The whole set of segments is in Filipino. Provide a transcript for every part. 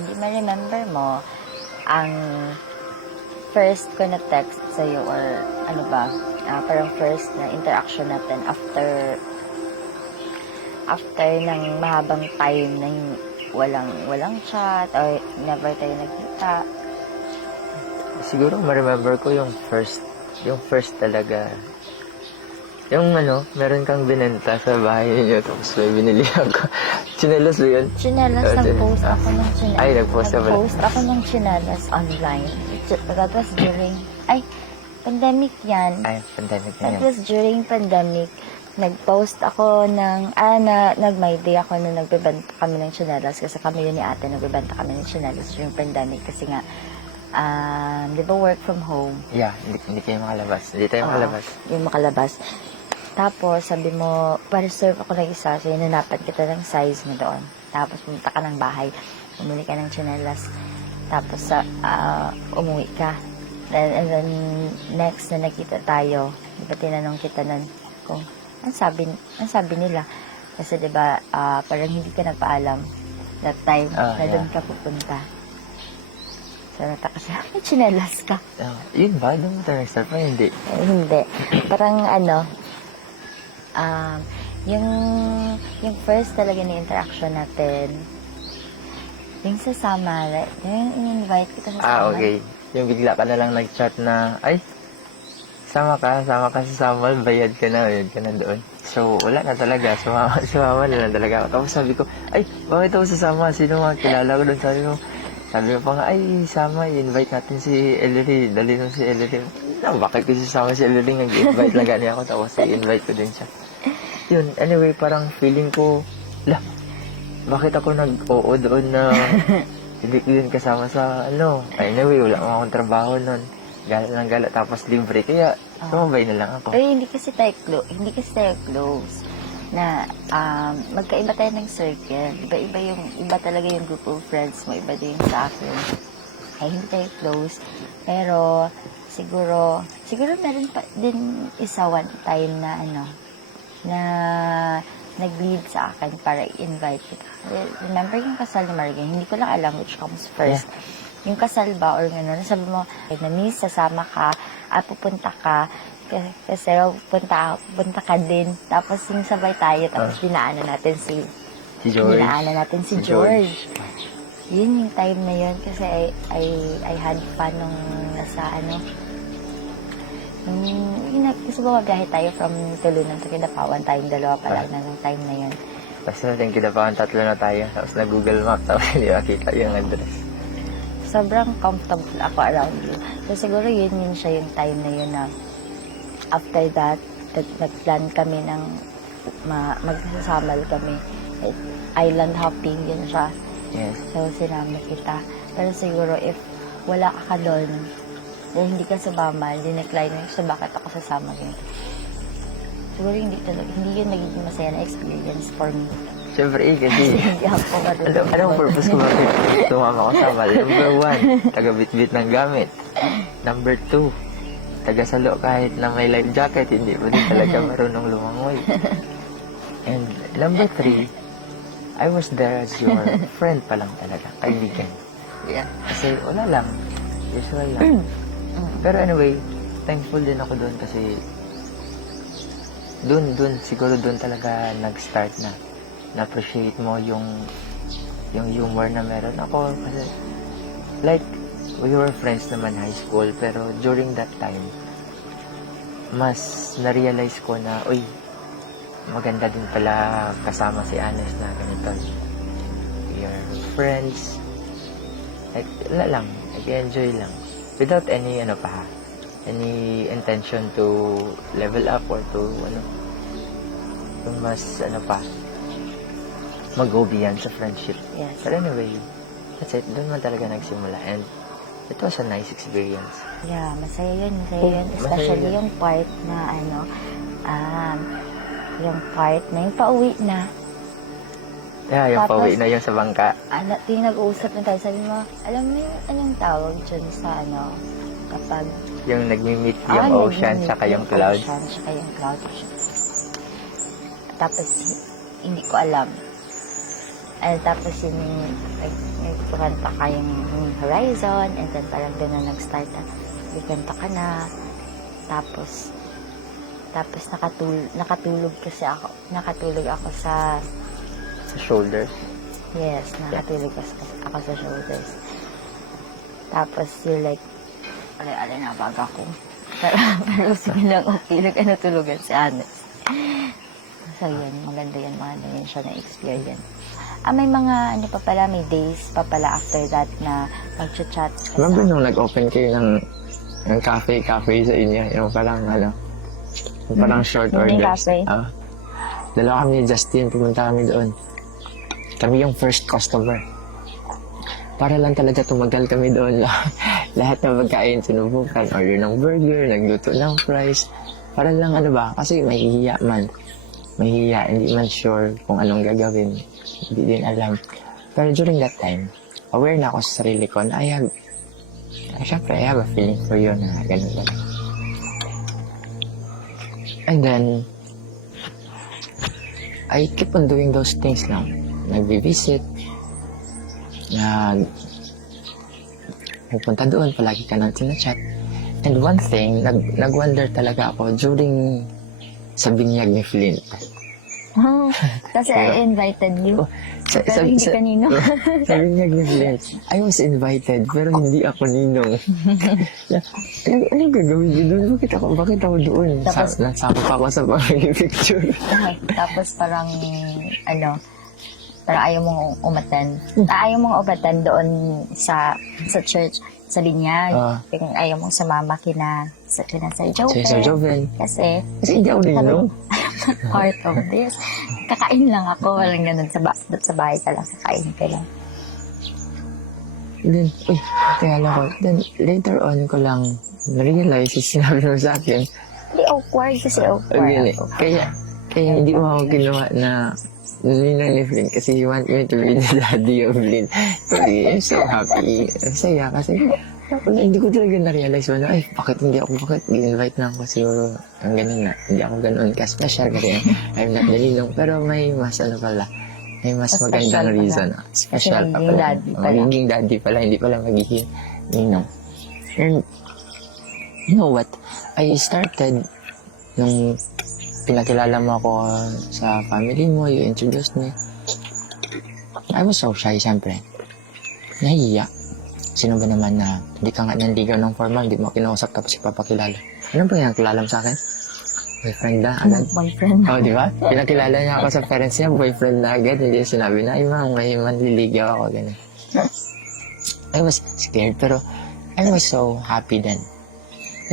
Di ma-remember mo, ang first ko na text sa'yo or ano ba, parang first na interaction natin after ng mahabang time na walang chat or never tayo nagkita. Siguro ma-remember ko yung first talaga. Yung meron kang binenta sa bahay niyo tapos may binili ako. Chinelas ba yun? Chinelas, nag-post ako ng chinelas. Ay, nag-post ka pala. Nag-post ako ng chinelas online. That was during, pandemic yan. Ay, pandemic na That yan. was during pandemic. Nag-post ako ng, nag-my day ako na nagbebenta kami ng chinelas kasi kami yun ni ate, nagbebenta kami ng chinelas during pandemic kasi nga, di ba work from home? Yeah, hindi kayo makalabas. Hindi tayo makalabas. Yung makalabas. Tapos, sabi mo, pa-reserve ako ng isa, so hinanapan kita ng size mo doon. Tapos, pumunta ka ng bahay, bumili ka ng chinelas. Tapos, umuwi ka. And then, next na nakita tayo, di ba tinanong kita nun kung, ang sabi nila. Kasi, di ba, parang hindi ka nagpaalam that time na doon ka pupunta. So, nataka siya, may chinelas ka. Yun ba? Doon mo tayo nag-start pa? Hindi. Hindi. Parang yung first talaga na interaction natin, yung sa summer, yung in-invite kita sa summer. Okay. Yung bigla ka na lang nag-chat na, ay, sama ka sa Samal, bayad ka na doon. So, wala na talaga. Sumama na lang talaga ako. Tapos sabi ko, ay, bakit ako sasama? Sino mga kilala ko doon? Sabi mo pa nga, ay, sama, i-invite natin si Ellery. Dali nun si Ellery. Bakit kasi sasama si Ellery? Nag-invite lang gani ako. Tapos i-invite ko din siya. Yun, anyway, parang feeling ko, bakit ako nag-oo doon na hindi ko yun kasama sa Anyway, wala akong trabaho nun. Gala. Tapos libre. Kaya, sumabay na lang ako. Pero hindi kasi tayo close. Na magkaiba tayo ng circle. Iba talaga yung group of friends mo, iba din sa akin. Ay, hindi tayo close. Pero, siguro meron pa din isa one time na na nag-lead sa akin para i-invite kita. Remember yung kasal ni Margaret? Hindi ko lang alam which comes first. Yeah. Yung kasal ba or gano'n, sabi mo, na-miss, sasama ka, pupunta ka, kasi punta ka din. Tapos yung sabay tayo, tapos dinaanan natin si George. Dinaanan natin si George. Yun yung time na yun kasi I had fun nung nasa kasi bumabiyahe tayo from Tulunan to Kidapawan, tayong dalawa pa lang na nung time na yun. Tapos natin Kidapawan, 3 na tayo. Tapos na Google Map, tapos hindi makita yung address. Sobrang comfortable ako around you. So siguro yun siya yung time na yun na after that, nag-plan kami ng magsasamal kami. Island hopping, yun siya. Yes. So sinama kita. Pero siguro if wala ka doon, hindi ka sumama, dinecline mo sa bakit ako sasama ganito. Siguro hindi yun nagiging masaya na experience for me. Siyempre kasi Hindi ako matutulog. anong purpose ko bakit tumama ko sa Samal? Number 1, taga-bit-bit ng gamit. Number 2, taga-salo kahit na may life jacket, hindi mo din talaga marunong lumangoy. And number 3, I was there as your friend pa lang talaga, kaibigan. Yeah. Kasi wala lang, usual lang. Pero anyway, thankful din ako doon kasi siguro doon talaga nag-start na-appreciate mo yung humor na meron ako kasi like we were friends naman high school pero during that time mas na-realize ko na maganda din pala kasama si Anes na ganito. We are friends. Like, wala lang. Nag-enjoy lang. Without any, any intention to level up or to, yung mas, mag-go beyond sa friendship. Yes. But anyway, that's it. Doon man talaga nagsimula. And it was a nice experience. Yeah, masaya yun. Masaya Especially yun. yung part na, yung part na yung pauwi na. Yeah, yung Tapos, pauwi na yung sa bangka. Yung nag-uusap na tayo, sabi mo, alam mo yung anong tawag dyan sa kapag... Yung nagmi-meet yung ocean, saka yung clouds. Ocean, saka yung clouds. Tapos, hindi ko alam. And tapos yung nagkanta ka yung Horizon, and then parang doon na nag-start na nagkanta ka na. Tapos nakatulog ako sa, Sa shoulders. yes, nakatulog ako sa shoulders. Tapos you're like, alay na baga ko. Pero sige lang, okay lang, tulugan si Anes. So yun, maganda yun siya na experience. May mga, ano pa pala, may days pa pala after that na mag-chat. Remember nung nag-open kayo ng cafe sa inyo? Yung parang, yung parang short Yung orders. cafe? Dalawa kami ni Justin, pumunta kami doon. Kami yung first customer. Para lang talaga tumagal kami doon. Lahat ng pagkain sinubukan. Order ng burger, nagluto ng fries. Para lang kasi mahihiya man. Hindi man sure kung anong gagawin. Hindi din alam. Pero during that time, aware na ako sa sarili ko na I have a feeling for you na ganun lang. And then, I keep on doing those things lang. Nag-visit, nagpunta doon, palagi ka nang tinachat. And one thing, nag-wonder talaga ako during sa binyag ni Flint. Kasi I invited you. Pero hindi ka ninong. Sa binyag ni Flint, I was invited, pero hindi ako ninong. Anong gagawin niyo doon? Bakit ako doon? Tapos, nasama pa ako sa family picture. Tapos parang, parang ayaw mong umattend doon sa church, sa binyag. Ayaw mong sumama kina Sir Joven. Kasi hindi ako ninong. part of this. Kakain lang ako. Walang ganun sa bahay ka lang. Kakain ka lang. Then, tingala ko. Then, later on ko lang na-realize yung sinabi mo sa akin. Hindi awkward kasi awkward. Kaya hindi mo ako ginawa na ninang ni Flynn kasi he want me to be the daddy of Flynn. So, I'm so happy. Saya kasi hindi ko talaga na-realize mo na, bakit i-invite na ako siguro ang ganun na. Hindi ako ganun ka-special kasi I'm not the ninong. Pero may mas may mas magandang reason. Special pa pala. Magiging daddy pala, hindi pala magiging ninong. And, you know what? I started nung pinakilala mo ako sa family mo, you introduced me. I was so shy, siyempre. Nahiya. Sino ba naman na hindi ka nga nanligaw ng formal, hindi mo kinausap tapos ipapakilala. Ano ba yung kilala mo sa akin? Boyfriend na agad? Boyfriend. Di ba? Pinakilala niya ako sa parents niya, boyfriend na agad. Hindi sinabi na, may manliligaw ako, ganun. I was scared, pero I was so happy then.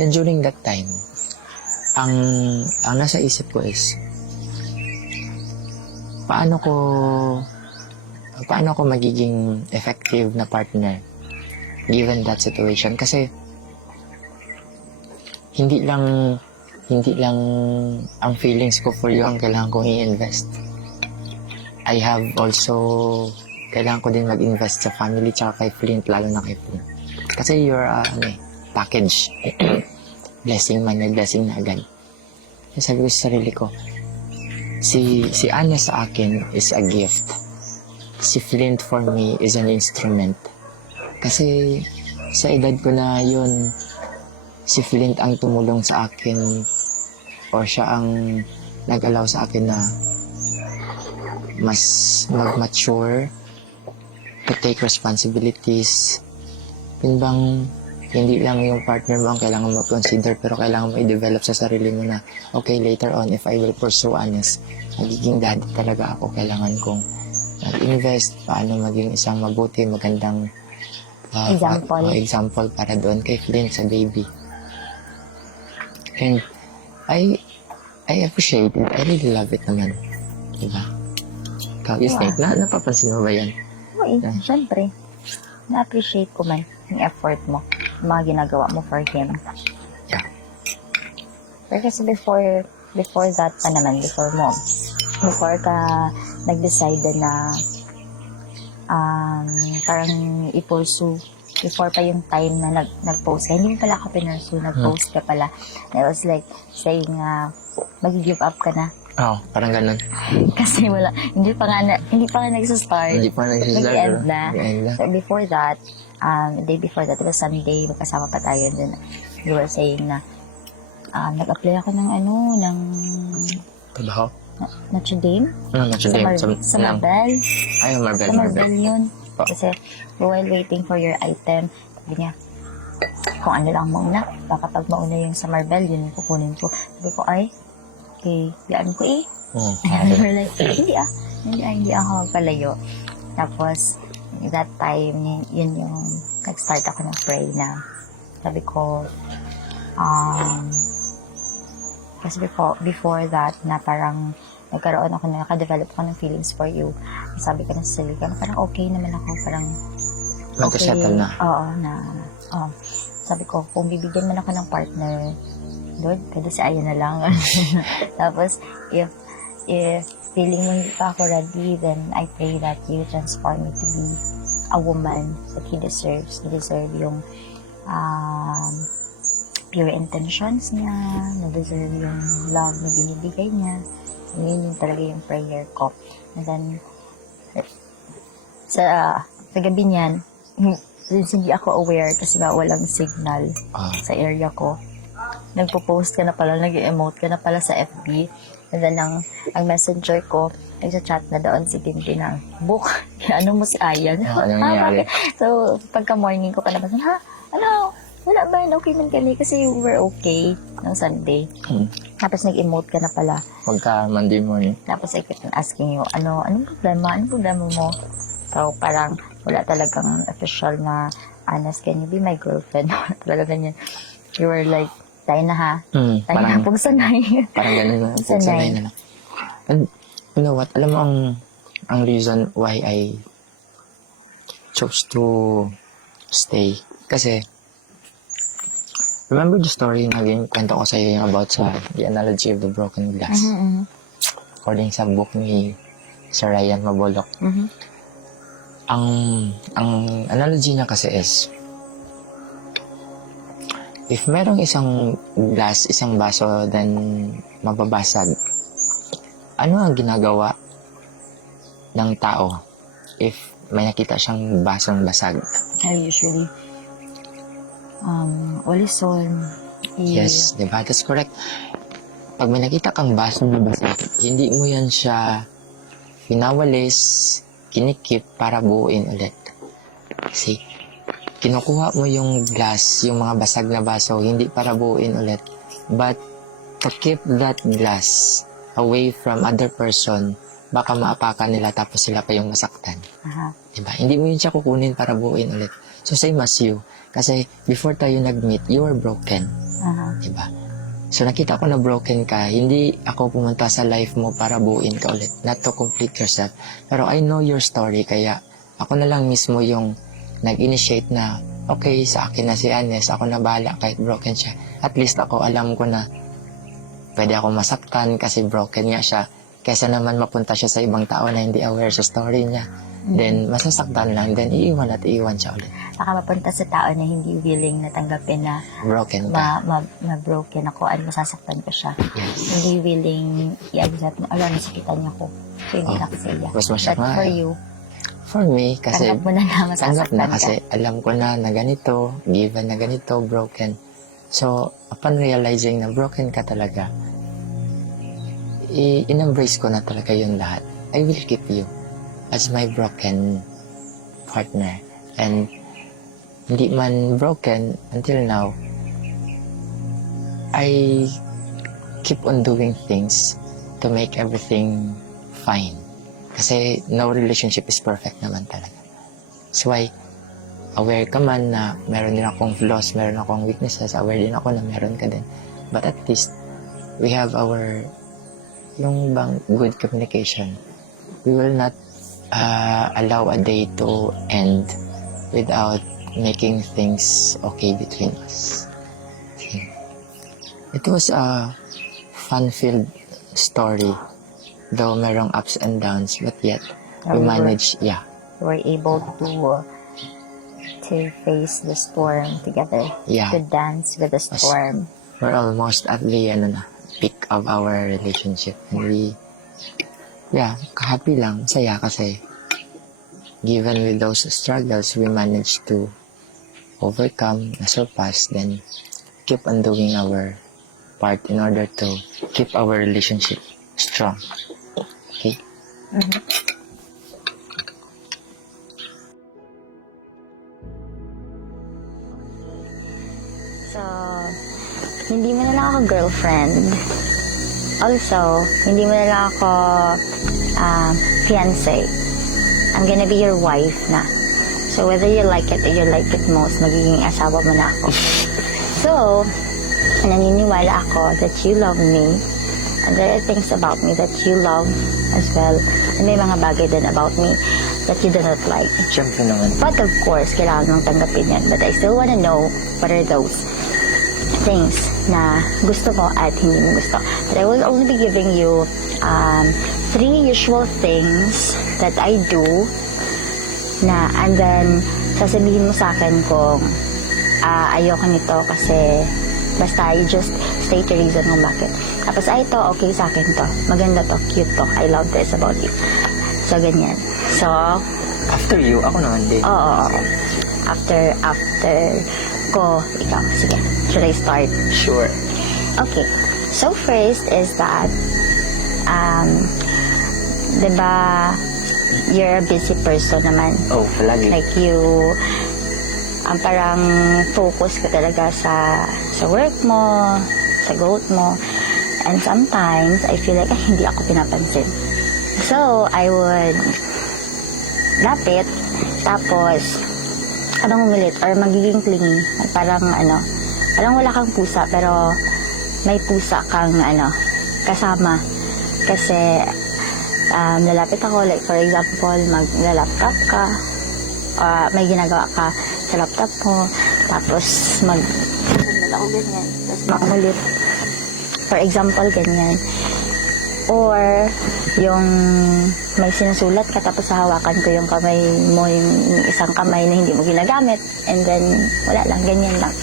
And during that time, ang nasa isip ko is, paano ko magiging effective na partner given that situation? Kasi hindi lang ang feelings ko for you ang kailangan kong i-invest. I have also kailangan ko din mag-invest sa family tsaka kay Flint, lalo na kay Flint. Kasi you're package. Blessing man, may blessing na agad. Yung sabi ko sa sarili ko, si Anya sa akin is a gift. Si Flint for me is an instrument. Kasi sa edad ko na yun, si Flint ang tumulong sa akin or siya ang nag-allow sa akin na mas mag-mature, to take responsibilities. Yun bang hindi lang yung partner mo ang kailangan mo consider, pero kailangan mo i-develop sa sarili mo na, okay, later on, if I will pursue Anes, magiging daddy talaga ako. Kailangan kong mag-invest, paano maging isang mabuti, magandang example para doon kay Flynn sa baby. And I appreciate it. I really love it naman. Diba? Kagis na, napapansin mo ba yan? Oo, syempre. Na-appreciate ko man yung effort mo, yung mga ginagawa mo for him. Yeah. Pero kasi before that pa naman, before ka nag-decide na parang i-pursue, before pa yung time na nag-post ka, hindi mo pala ka pinursu, nag-post ka pala. And I was like saying, mag-give up ka na. Oo, parang ganun. Kasi hindi pa nga nagsistart. Hindi pa nag-start. Nag-end na. Nag-end na. So, before that, the day before that, it was Sunday, magkasama pa tayo dun. You were saying na, nag-apply ako ng Trabaho? Notre Dame? Notre Dame. Sa Marbel. Ay, Marbel. Sa Marbel yun. Oh. Kasi, while waiting for your item, sabi niya, kung ano lang mauna, baka pag mauna yung sa Marbel, yun yung kukunin ko. Sabi ko, ay, okay, yaan ko eh. And we were like, hindi ako magpalayo. Tapos, that time, yun yung nag-start ako ng pray na sabi ko, kasi before that, na parang nagkaroon ako, nakadevelop ako ng feelings for you. Sabi ko na sa sarili ko, parang okay naman ako, parang okay. Mag-settle na. Oo, sabi ko, kung bibigyan man ako ng partner, Lord, pwede si Aya na lang. Tapos, if feeling mo hindi pa ako ready, then I pray that you transform me to be a woman that he deserves. He deserve yung pure intentions niya, na-deserve yung love na binibigay niya. Yun yung talaga yung prayer ko. And then, sa gabi niyan, since hindi ako aware kasi nga walang signal sa area ko, nagpo-post ka na pala, nag-emote ka na pala sa FB. And then, ang messenger ko, nagsa-chat na doon si Tintin ng book. Ano mo si Ayan? Ano nangyari? So, pagka-morning ko ka naman, ano? Wala ba? Okay man kami kasi we were okay ng Sunday. Tapos nag-emote ka na pala. Pagka Monday morning. Tapos I kept on asking you, anong problema? Anong problema mo? So, parang wala talagang official na honest, can you be my girlfriend? Talaga ganyan. You were like, tayo na ha. Tayo na pong sanay. Parang ganun na. Sanay na lang. And you know what? Alam mo ang reason why I chose to stay. Kasi, remember the story na kwento ko sa iyo yung about sa the analogy of the broken glass? According sa book ni Sir Ryan Mabolok. Ang analogy niya kasi is, if merong isang glass, isang baso, then mababasag, ano ang ginagawa ng tao if may nakita siyang basong basag? Usually, walison. Yes, diba? That's correct. Pag may nakita kang basong basag, hindi mo yan siya pinawalis, kinikip para buuin ulit. See? Kinukuha mo yung glass, yung mga basag na baso, hindi para buuin ulit, but to keep that glass away from other person, baka maapakan nila tapos sila pa yung masaktan. Diba? Hindi mo yun siya kukunin para buuin ulit. So same as you. Kasi before tayo nag-meet, you were broken. Diba? So nakita ko na broken ka, hindi ako pumunta sa life mo para buuin ka ulit. Not to complete yourself. Pero I know your story, kaya ako na lang mismo yung nag-initiate na, okay, sa akin na si Anes, ako na bahala kahit broken siya. At least ako, alam ko na pwede ako masaktan kasi broken niya siya. Kesa naman mapunta siya sa ibang tao na hindi aware sa story niya. Then, masasaktan lang. Then, iiwan siya ulit. Baka mapunta sa tao na hindi willing na tanggapin na broken ka. Ma-broken ako at masasaktan ko siya. Yes. Hindi willing i-accept na, nasakitan niya ko. So, hindi na kasi iya. Mas masama. But for you, for me, kasi tanggap mo na masasaktan tanggap na ka. kasi alam ko na ganito, given na ganito, broken. So, upon realizing na broken ka talaga, in-embrace ko na talaga yun lahat. I will keep you as my broken partner. And hindi man broken until now, I keep on doing things to make everything fine. Kasi no relationship is perfect naman talaga. So why, aware ka man na meron din akong flaws, meron akong weaknesses, aware din ako na meron ka din. But at least, we have our yung bang good communication. We will not allow a day to end without making things okay between us. It was a fun-filled story, though merong ups and downs, but yet we managed, We were able to face the storm together. Yeah. To dance with the storm. We're almost at the peak of our relationship. And we, happy lang, saya kasi given with those struggles, we managed to overcome, surpass, then keep on doing our part in order to keep our relationship strong. Okay? So, hindi mo na lang ako girlfriend. Also, hindi mo na lang ako fiancé. I'm gonna be your wife na. So, whether you like it or you like it most, magiging asawa mo na ako. So, naniniwala ako that you love me. And there are things about me that you love as well. And may mga bagay din about me that you do not like. Siyempre naman. But of course, kailangan mong tanggapin yan. But I still wanna know what are those things na gusto mo at hindi mo gusto. But I will only be giving you 3 usual things that I do na, and then sasabihin mo sa akin kung ayoko nito kasi basta you just state your reason kung bakit. Tapos ito, okay sa akin to. Maganda to, cute to. I love this about you. So, ganyan. So, After you, ako naman din. oo. After ko, ikaw. Sige. Should I start? Sure. Okay. So, first is that, diba, you're a busy person naman. Oh, palagi. Like you, ang parang focus ka talaga sa work mo, sa growth mo. And sometimes, I feel like, hindi ako pinapansin. So, I would lapit, tapos, ngulit, or magiging clingy. Parang, parang wala kang pusa, pero may pusa kang, kasama. Kasi, lalapit ako, like, for example, magla-laptop ka, may ginagawa ka sa laptop mo, tapos ako ganyan, tapos makulit. For example, ganyan. Or, yung may sinusulat ka, tapos hawakan ko yung kamay mo, yung isang kamay na hindi mo ginagamit, and then, wala lang, ganyan lang.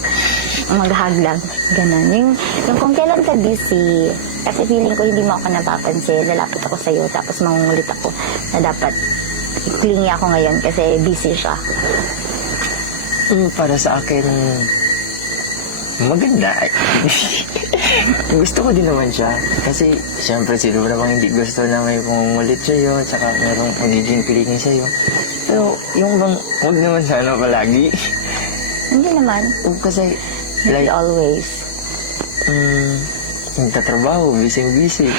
Mag-hug lang, ganun. Yung kung kailan ka busy, kasi feeling ko hindi mo ako napapansin, lalapit ako sa'yo, tapos mangungulit ako, na dapat clingy ako ngayon kasi busy siya. Para sa akin, maganda. Gusto ko din naman siya. Kasi, siyempre, sino namang hindi gusto na may pumungulit sa'yo, at saka merong magiging clingy sa'yo. Pero, yung bang, huwag naman sana palagi. Hindi naman. Kasi, Hindi like, always. nagtatrabaho, busy.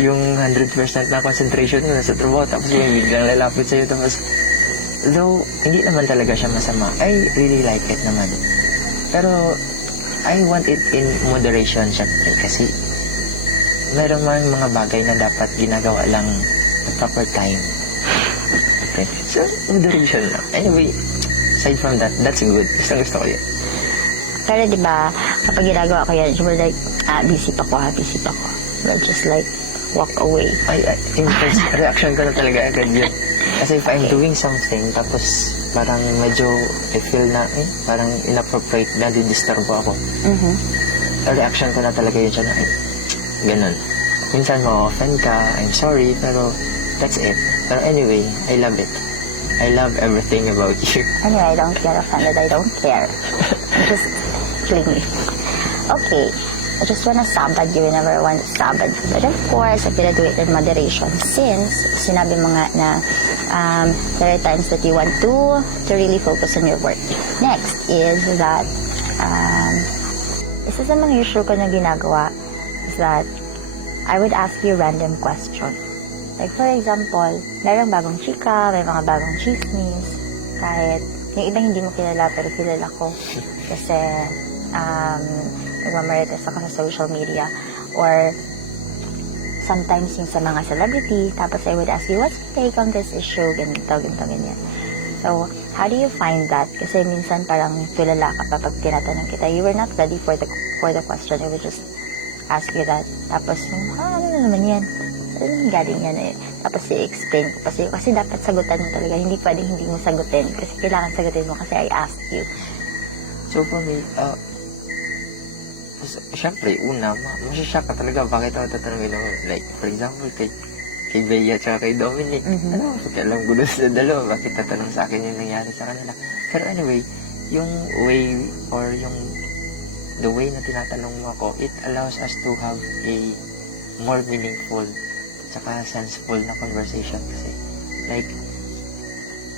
Yung 100% na concentration mo nasa trabaho, tapos may biglang lalapit sa'yo, tapos, though, hindi naman talaga siya masama. I really like it naman. Pero, I want it in moderation, syempre, kasi meron mga bagay na dapat ginagawa lang at proper time. Okay? So, moderation lang. Anyway, aside from that, that's good. Gusto ko yun. Pero diba, kapag ginagawa ko yan, syempre like, busy pa ko. But just like, walk away. In first reaction ko na talaga agad yun. Kasi if I'm doing something, tapos parang medyo I feel na, parang inappropriate na didisturb ako. Reaction ko na talaga yun siya na, ganun. Minsan ma-offend ka, I'm sorry, pero that's it. Pero anyway, I love it. I love everything about you. Anyway, I don't get offended. I don't care. I'm just clingy. Okay. I just wanna sabad you whenever I want to sabad. But of course, I'm gonna do it in moderation since sinabi mo nga na there are times that you want to really focus on your work. Next is that isa sa mga usual ko na ginagawa is that I would ask you random questions. Like for example, mayroong bagong chika, may mga bagong chismis, kahit yung iba hindi mo kilala pero kilala ko kasi nagmamarites ako sa social media, or sometimes yung sa mga celebrity, tapos I would ask you, what's your take on this issue, ganito, ganyan. So, how do you find that? Kasi minsan parang tulala ka pa pag tinatanong kita, you were not ready for the question, I would just ask you that. Tapos, ano na naman yan? Ano galing yan eh? Tapos i-explain ko pa sa'yo, kasi dapat sagutan mo talaga, hindi pwedeng hindi mo sagutin, kasi kailangan sagutin mo kasi I asked you. So for me, Tapos, syempre, una, masashock ka talaga. Bakit ako tatanungin ako? Like, for example, kay Bea at kay Dominic. Ano, alam ko doon sa dalawa. Bakit tatanong sa akin yung nangyari sa kanila? Pero anyway, yung way or the way na tinatanong mo ako, it allows us to have a more meaningful tsaka senseful na conversation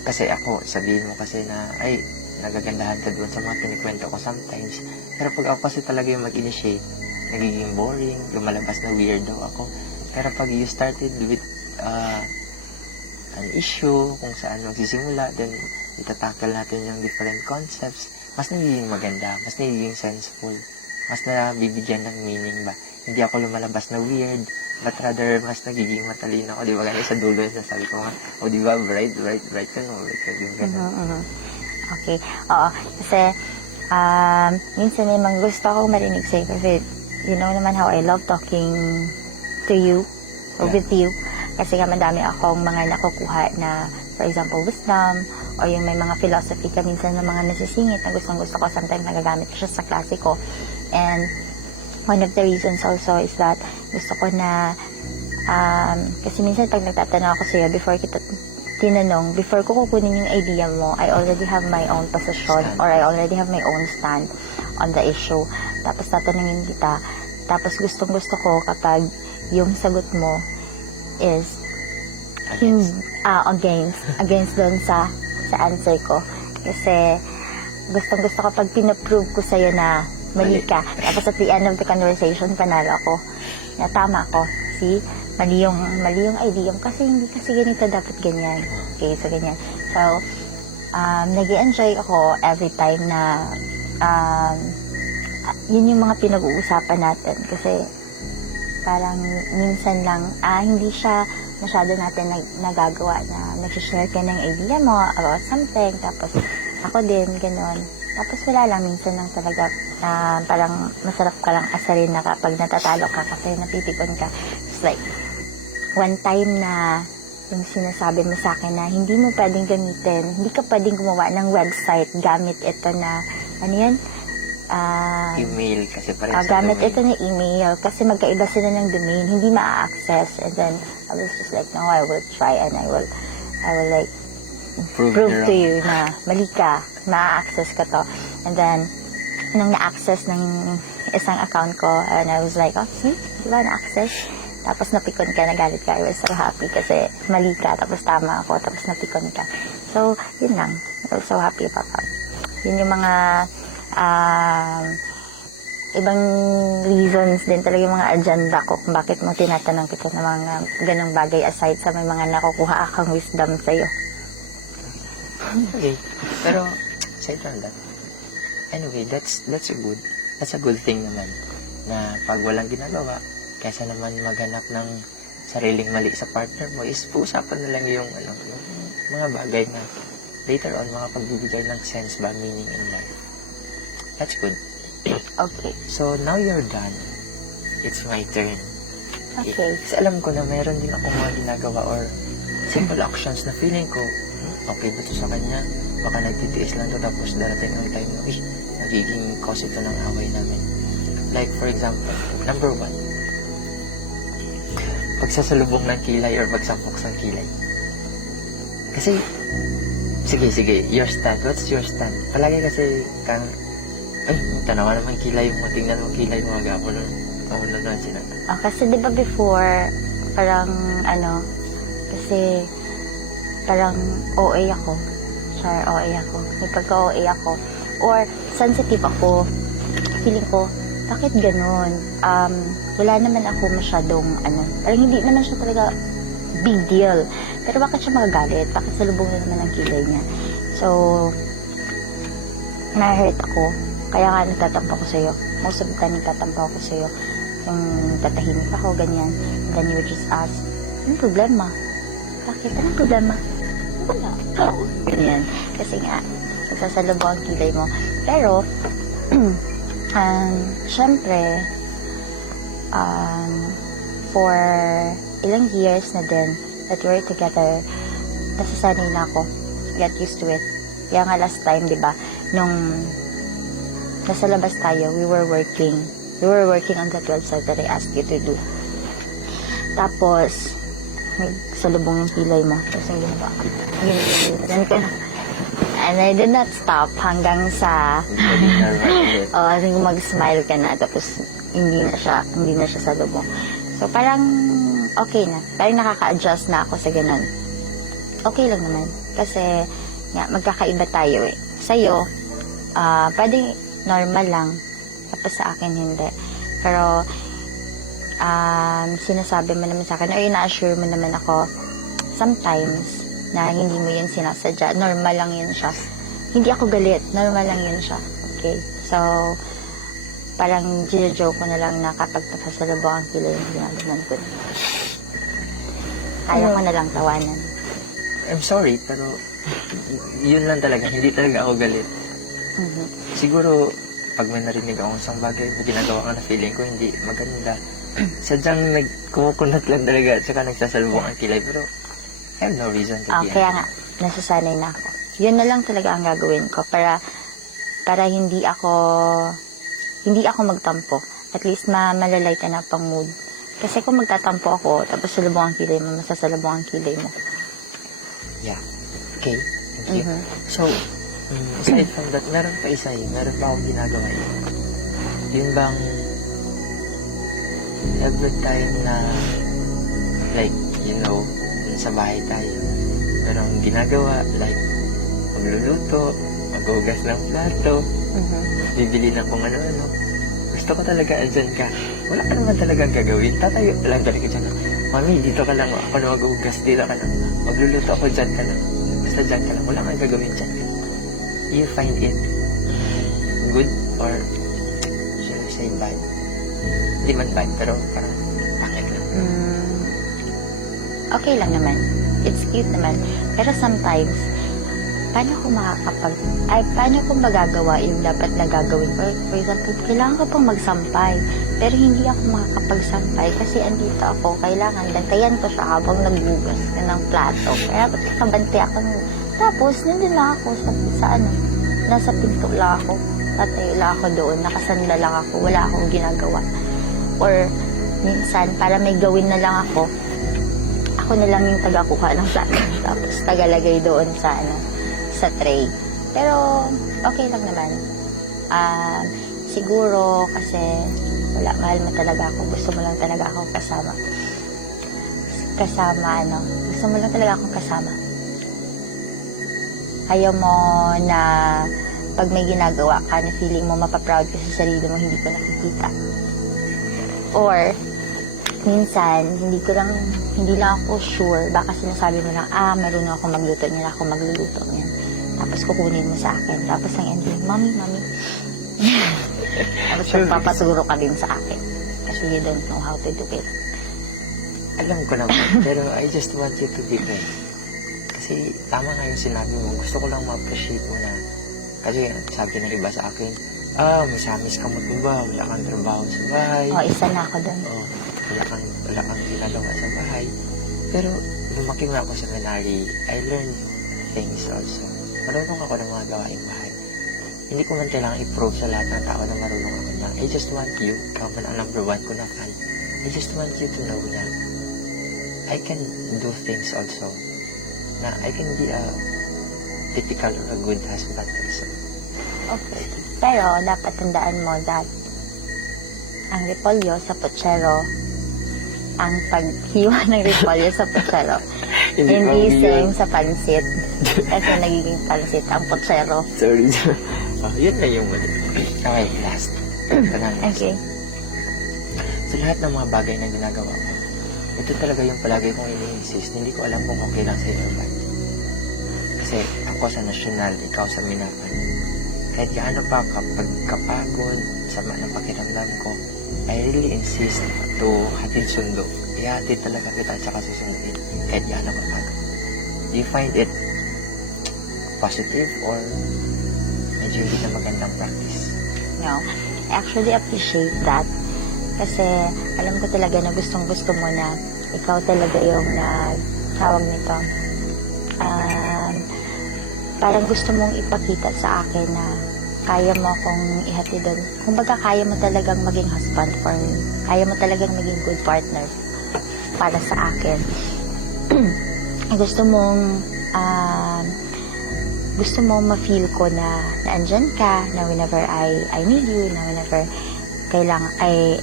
kasi ako, sabihin mo kasi na, ay, nagagandahan ka doon sa mga kinikwento ko sometimes. Pero pag ako kasi talaga yung mag-initiate, nagiging boring, lumalabas na weirdo ako. Pero pag you started with an issue, kung saan magsisimula, then itatakal natin yung different concepts, mas nagiging maganda, mas nagiging senseful, mas nabibigyan ng meaning ba. Hindi ako lumalabas na weird, but rather mas nagiging matalino ako. Di ba ganun sa dulo na sabi ko nga, o di ba, bright ka no, di ba ganun. Okay, oo, kasi minsan may mga gusto akong marinig sa'yo kasi you know naman how I love talking to you or with you. Kasi nga madami akong mga nakukuha na, for example, wisdom, o yung may mga philosophy ka minsan na mga nasisingit na gustong-gusto ko, sometimes nagagamit ko siya sa klase ko. And one of the reasons also is that gusto ko na, kasi minsan pag nagtatanong ako sa'yo, before kita tinanong, before ko kukunin yung idea mo, I already have my own position or I already have my own stand on the issue. Tapos tatanungin kita, tapos gustong-gusto ko kapag yung sagot mo is against doon sa answer ko. Kasi gustong-gusto ko pag pinaprove ko sa'yo na mali ka. Tapos at the end of the conversation, panalo ako. Na tama ako. See? Mali yung idea mo. Kasi hindi kasi ganito, dapat ganyan. Okay, so ganyan. So, nag-enjoy ako every time na yun yung mga pinag-uusapan natin. Kasi parang minsan lang, hindi siya masyado natin nagagawa na nagsishare ka ng idea mo about something, tapos ako din, ganun. Tapos wala lang, minsan lang talaga, parang masarap ka lang asarin na kapag natatalo ka kasi napipikon ka. It's like, one time na yung sinasabi mo sa akin na hindi mo pwedeng gamitin, hindi ka pwedeng gumawa ng website gamit ito na, ano yan? Email kasi parang gamit ito na email kasi magkaiba sila ng domain, hindi ma-access. And then I was just like, no, I will try and I will like prove to you na mali ka, ma-access ka to. And then nung na-access ng isang account ko, and I was like, oh, see, di ba na-access? Tapos napikon ka, nagalit ka. I was so happy kasi mali ka, tapos tama ako, tapos napikon ka. So, yun lang. I was so happy about that. Yun yung mga ibang reasons din talaga yung mga agenda ko kung bakit mo tinatanong kita ng mga ganong bagay aside sa may mga nakukuha akong wisdom sa'yo. Okay. Pero, aside from that, anyway, that's a good thing naman na pag walang ginagawa, kaysa naman maghanap ng sariling mali sa partner mo, is puusapan na lang yung mga bagay na later on makapagbibigay ng sense ba, meaning in life. That's good. Okay. So, now you're done. It's my turn. Okay. Kasi alam ko na meron din ako mga ginagawa or simple actions na feeling ko, okay ba ito sa kanya? Baka nagtitiis lang to tapos darating ang time na, nagiging cause ito ng away namin. Like, for example, number 1, pagsasalubong ng kilay or pagsampok ng kilay. Kasi, sige, your stand. What's your stand? Palagi kasi kang, ay, tanawa naman kilay mo, tingnan mo kilay mo, agapo nun. Ako na sinata. Kasi diba before, parang, kasi, parang OA ako. OA ako. May pagka-OA ako. Or, sensitive ako. Feeling ko, bakit ganun? Wala naman ako masyadong, parang hindi naman siya talaga big deal. Pero bakit siya magagalit? Bakit salubong na naman ang kilay niya? So, na-hurt ako. Kaya nga nagtatampo ko sa'yo. Most of the time nagtatampo ako sa'yo. Yung tatahimik ako, ganyan. And then you would just ask, anong problema? Bakit? Anong problema? Wala. Ganyan. Kasi nga, nagsasalubong ang kilay mo. Pero, syempre, for ilang years na din that we were together, nasasanay na ako. Get used to it. Kaya nga last time, di ba, nung nasa labas tayo, we were working. We were working on that website that I asked you to do. Tapos, salubong yung kilay mo. Tapos yung ginawa ko. Ganun ko na. And I did not stop hanggang sa mag-smile ka na. Tapos, hindi na siya salubong. So, parang okay na. Parang nakaka-adjust na ako sa ganun. Okay lang naman. Kasi, nga, magkakaiba tayo eh. Sa'yo, pwede normal lang. Tapos sa akin, hindi. Pero, sinasabi mo naman sa akin, or ina-assure mo naman ako, sometimes, na hindi mo yun sinasadya. Normal lang yun siya. Hindi ako galit. Normal lang yun siya. Okay? So, parang gina-joke ko na lang na kapag nakasalubong ang kilo yung ginagawa ko. Kaya ko na lang tawanan. I'm sorry, pero yun lang talaga. Hindi talaga ako galit. Mhm. Siguro, pag may narinig akong isang bagay na ginagawa ka na feeling ko hindi maganda. Sadyang nagkukunat lang talaga at saka nagsasalubong ang kilay. Pero, I have no reason to be Kaya nga, nasasanay na ako. Yun na lang talaga ang gagawin ko para hindi ako magtampo. At least malalay ka na pang mood. Kasi kung magtatampo ako, tapos salubong ang kilay mo, masasalubong ang kilay mo. Yeah. Okay. Thank you. Mhm. So, aside from that, meron pa isa yun. Meron pa akong ginagawa yun. Yun bang every time na like, you know, sa bahay tayo, merong ginagawa like magluluto, maghugas ng plato, Mhm. bibili ng kung ano-ano. Gusto ko talaga andyan ka. Wala ka naman talagang gagawin. Tatayo lang talaga dyan. Mami, dito ka lang. Ako na maghugas. Dito ka lang. Magluluto ako dyan ka lang. Basta dyan ka lang. Wala kang gagawin dyan. You find it good or should I say bad? Hindi man bad, pero parang pangit lang. Okay lang naman. It's cute naman. Pero sometimes, paano ko magagawa yung dapat na gagawin ko? For example, kailangan ko pang magsampay. Pero hindi ako makakapagsampay kasi andito ako. Kailangan, bantayan ko siya habang nagbugas na ng plato. Kaya kabante ako. Tapos, nandun lang ako sa nasa pinto lang ako. Tatayo lang ako doon. Nakasanda lang ako. Wala akong ginagawa. Or, minsan, para may gawin na lang ako na lang yung taga-kuha ng plato. Tapos, tagalagay doon sa tray. Pero, okay lang naman. Siguro, kasi, mahal mo talaga ako. Gusto mo lang talaga akong kasama. Gusto mo lang talaga akong kasama. Ayaw mo na pag may ginagawa ka na feeling mo mapaproud ka sa sarili mo, hindi ko nakikita. Or, minsan, hindi lang ako sure. Baka sinasabi mo lang, marunong ako magluto niya, ako magluluto niyan. Tapos kukunin mo sa akin. Tapos ang ending, Mami. Tapos magpapaturo ka din sa akin. Kasi you don't know how to do it. Alam ko naman, pero I just want you to be great. Kasi tama nga yung sinabi mo. Gusto ko lang ma-appreciate mo na. Kasi sabi ng iba sa akin, misamis ka mo ba? Wala kang trabaho sa bahay. Isa na ako doon. Wala kang ginagawa sa bahay. Pero lumaki nga ako sa seminary, I learned things also. Marunong ako ng mga gawaing bahay. Hindi ko man kailangan i-prove sa lahat ng tao na marunong ako na. I just want you, ikaw man ang number one ko na fan. I just want you to know na I can do things also. Na I can be a typical or a good husband also. Okay. Pero, dapat tandaan mo that ang repolyo sa putsero, ang paghiwa ng repolyo sa putsero, hindi same sa pansit. Kasi nagiging pansit ang putsero. Sorry. Yun na yung mali. Okay, last. Okay. Sa lahat ng mga bagay na ginagawa ko, ito talaga yung palagi kong ini-insist. Hindi ko alam kung okay lang sa'yo or bad. Kasi ako sa nasyonal, ikaw sa minapan. Kahit gaano pa kapagod, sama ng pakiramdam ko, I really insist to hatid sundo. Ihatid talaga kita at saka susunduin. Kahit gaano kapagod. Do you find it positive or medyo hindi na magandang practice? No. I actually appreciate that. Kasi alam ko talaga na gustong-gusto mo na ikaw talaga yung tawag nito. Parang gusto mong ipakita sa akin na kaya mo akong ihatid doon. Kumbaga, kaya mo talagang maging husband for me. Kaya mo talagang maging good partner para sa akin. Gusto mong ma-feel ko na andyan ka, na whenever I need you, na whenever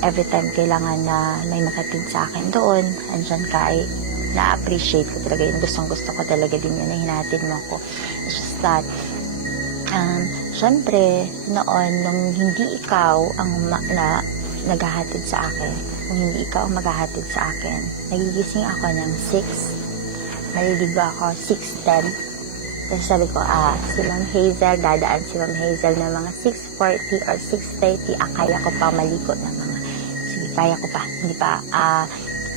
every time kailangan na may makatid sa akin doon, andyan ka, na-appreciate ko talaga yun. Gustong-gusto ko talaga din yun na hinatid mo ako. It's just that, syempre, noon, nung hindi ikaw ang naghahatid sa akin, kung hindi ikaw ang maghahatid sa akin, nagigising ako ng 6, maliligo ako 6:10. Tapos sabi ko, si Ma'am Hazel, dadaan si Ma'am Hazel na mga 6:40 or 6:30, kaya ko pa maligo ng mga, sige, kaya ko pa, hindi pa,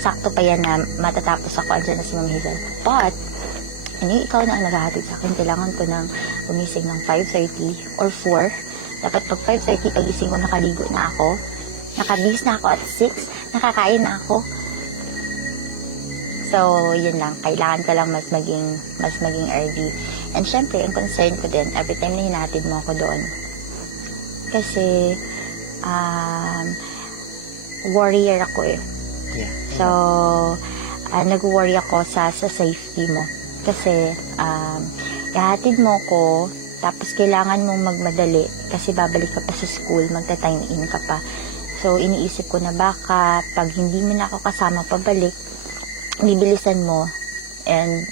sakto pa yan na matatapos ako, andyan na si Ma'am Hazel. But, ikaw na ang naghahatid sa akin, kailangan ko nang gumising ng 5:30 or 4. Dapat pag 5:30, pagising ko, nakaligo na ako, nakabihis na ako at 6, nakakain na ako. So, yun lang. Kailangan ko lang mas maging early. And syempre, ang concern ko din, every time na hinatid mo ako doon. Kasi, warrior ako eh. Yeah. So, nag-worry ako sa safety mo. Kasi, ihatid mo ko, tapos kailangan mong magmadali kasi babalik ka pa sa school, magta-time in ka pa. So, iniisip ko na baka pag hindi mo na ako kasama pabalik, bibilisan mo and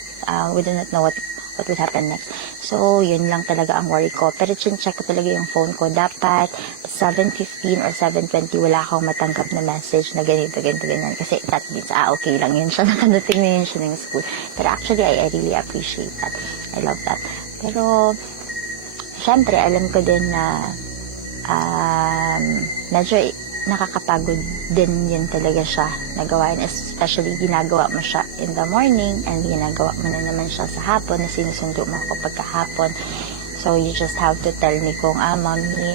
we do not know what will happen next. So, yun lang talaga ang worry ko. Pero check ko talaga yung phone ko. Dapat 7:15 or 7:20 wala akong matanggap na message na ganito, ganyan. Kasi that means, okay lang yun siya. Nakadating na yun siya ng school. Pero actually, I really appreciate that. I love that. Pero, syempre, alam ko din na medyo nakakapagod din yun talaga siya nagawain, especially ginagawa mo siya in the morning and ginagawa mo na naman siya sa hapon na sinusundo mo ako pagkahapon. So you just have to tell me kung mommy,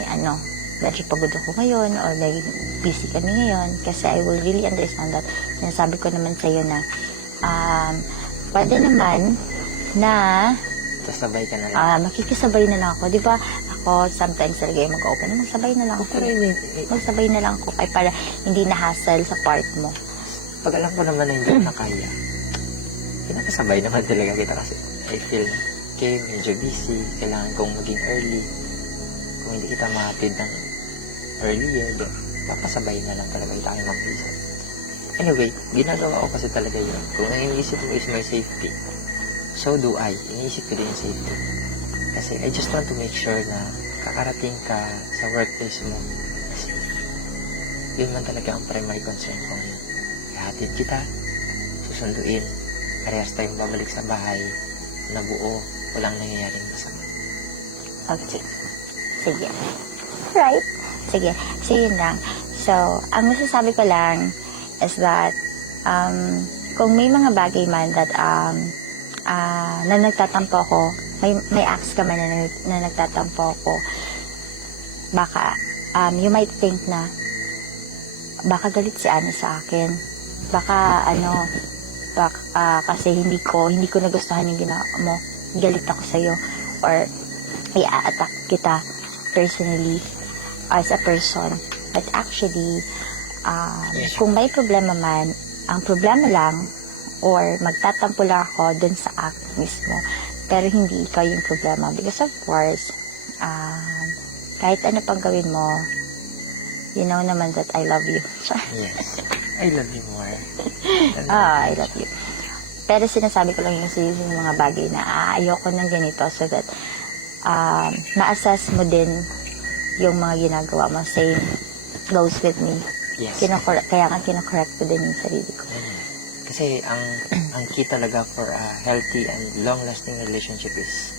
medyo pagod ako ngayon or may busy kami ngayon, kasi I will really understand that. Sinasabi ko naman sa'yo na pwede naman na sabay ka na lang. Makikisabay na lang ako. Di ba, ako sometimes talaga yung mag-open. Magsabay na lang ako. Magsabay na lang ako. Ay, para hindi na-hassle sa part mo. Pag alam ko naman na hindi ko na kaya, pinapasabay naman talaga kita kasi I feel okay, medyo busy, kailangan kong maging early. Kung hindi kita mahatid ng earlier, papasabay na lang talaga kita kay Ma'am Hazel. Anyway, ginagawa ko kasi talaga yun. Kung ang iniisip mo is my safety, so do I. Iniisip ko din yung safety. Kasi I just want to make sure na kakarating ka sa workplace mo safe. Yun man talaga ang primary concern ko ngayon. Ihatid kita, susunduin, parehas tayong babalik sa bahay, na buo, walang nangyayaring masama. Okay. Sige. Right? Sige. So, yun lang. So, ang masasabi ko lang is that kung may mga bagay man that na nagtatampo ako, may acts ka man na nagtatampo ako, baka you might think na baka galit si Ana sa akin, baka kasi hindi ko nagustuhan yung ginawa mo, galit ako sa'yo, or i-attack kita personally as a person. But actually, kung may problema man, ang problema lang, or magtatampo lang ako dun sa act mismo, pero hindi ikaw yung problema, because of course, kahit ano pang gawin mo, you know naman that I love you. Yes, I love you more. I love you. Pero sinasabi ko lang yung mga bagay na ayoko ng ganito, so that ma-assess mo din yung mga ginagawa mo. Same goes with me. Yes. Kaya nga kinakorrect ko din yung sarili ko. Kasi ang key talaga for a healthy and long-lasting relationship is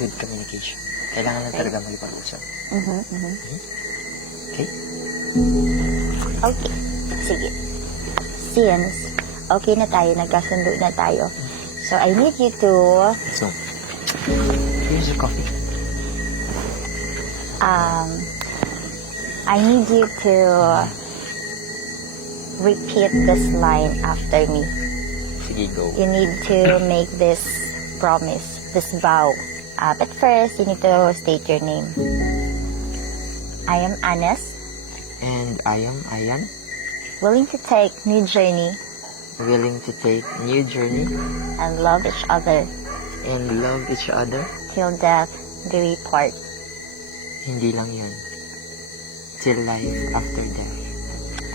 good communication. Kailangan lang talaga malipag-usap. Okay? Okay. Sige. Since okay na tayo, nagkasundo na tayo, so I need you to So, here's your coffee. I need you to repeat this line after me. Sige, go. You need to make this promise, this vow. But first, you need to state your name. I am Anes, And I am Ayan, willing to take new journey willing to take new journey and love each other and love each other. till death do we part. Hindi lang yun. Till life after death.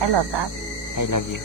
I love that. I love you.